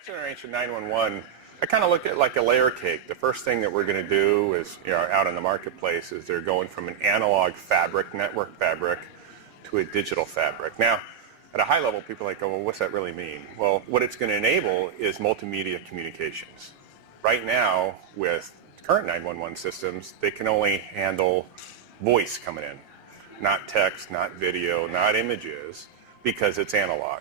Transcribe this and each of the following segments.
Next generation 911, I kind of look at it like a layer cake. The first thing that we're going to do is, out in the marketplace, is they're going from an analog fabric, network fabric, to a digital fabric. Now, at a high level, people are like, oh, well, what's that really mean? Well, what it's going to enable is multimedia communications. Right now, with current 911 systems, they can only handle voice coming in, not text, not video, not images, because it's analog.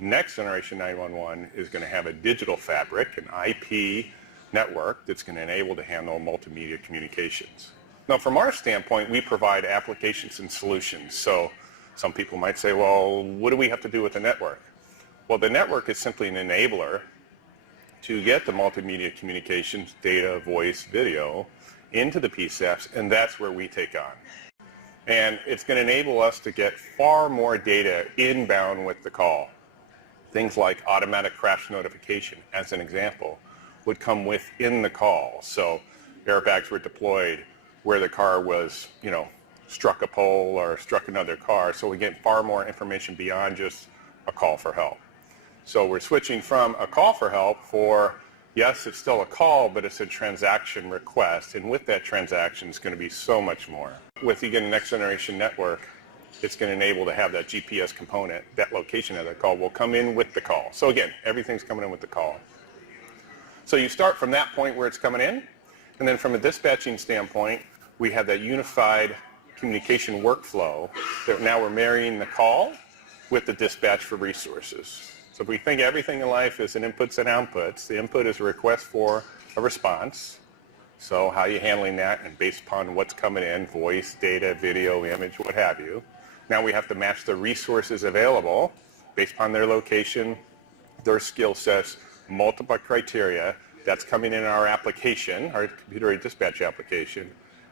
Next generation 911 is going to have a digital fabric, an IP network that's going to enable to handle multimedia communications. Now, from our standpoint, we provide applications and solutions. So some people might say, well, what do we have to do with the network? Well, the network is simply an enabler to get the multimedia communications, data, voice, video, into the PSAPs, and that's where we take on. And it's going to enable us to get far more data inbound with the call. Things like automatic crash notification, as an example, would come within the call. So airbags were deployed where the car was, struck a pole or struck another car. So we get far more information beyond just a call for help. So we're switching from a call for help for, yes, it's still a call, but it's a transaction request. And with that transaction, it's going to be so much more. With, again, next generation network, it's going to enable to have that GPS component, that location of that call will come in with the call. So again, everything's coming in with the call. So you start from that point where it's coming in, and then from a dispatching standpoint, we have that unified communication workflow that now we're marrying the call with the dispatch for resources. So if we think everything in life is an inputs and outputs, the input is a request for a response. So how are you handling that? And based upon what's coming in, voice, data, video, image, what have you. Now we have to match the resources available based upon their location, their skill sets, multiple criteria. That's coming in our application, our computer-aided dispatch application.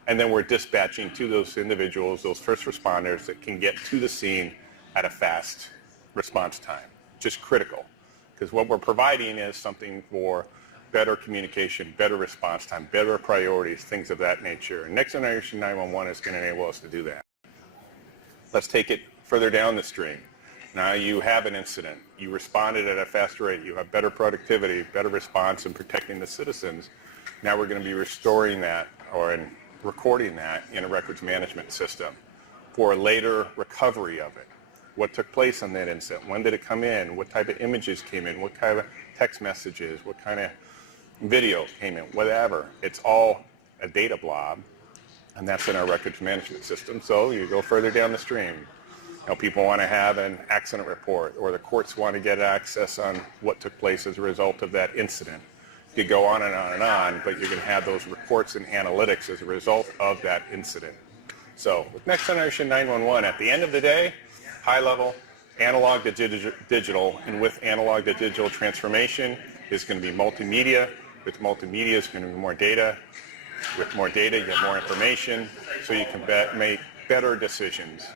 And then we're dispatching to those individuals, those first responders that can get to the scene at a fast response time. Just critical. Because what we're providing is something for better communication, better response time, better priorities, things of that nature. And next generation 911 is going to enable us to do that. Let's take it further down the stream. Now you have an incident. You responded at a faster rate. You have better productivity, better response in protecting the citizens. Now we're going to be restoring that or recording that in a records management system for later recovery of it. What took place on that incident? When did it come in? What type of images came in? What kind of text messages? What kind of video came in? Whatever. It's all a data blob, and that's in our records management system. So you go further down the stream. People want to have an accident report, or the courts want to get access on what took place as a result of that incident. You could go on and on and on, but you're going to have those reports and analytics as a result of that incident. So with next generation 911, at the end of the day, high level, analog to digital, and with analog to digital transformation is going to be multimedia. With multimedia is going to be more data. With more data, you have more information, so you can make better decisions.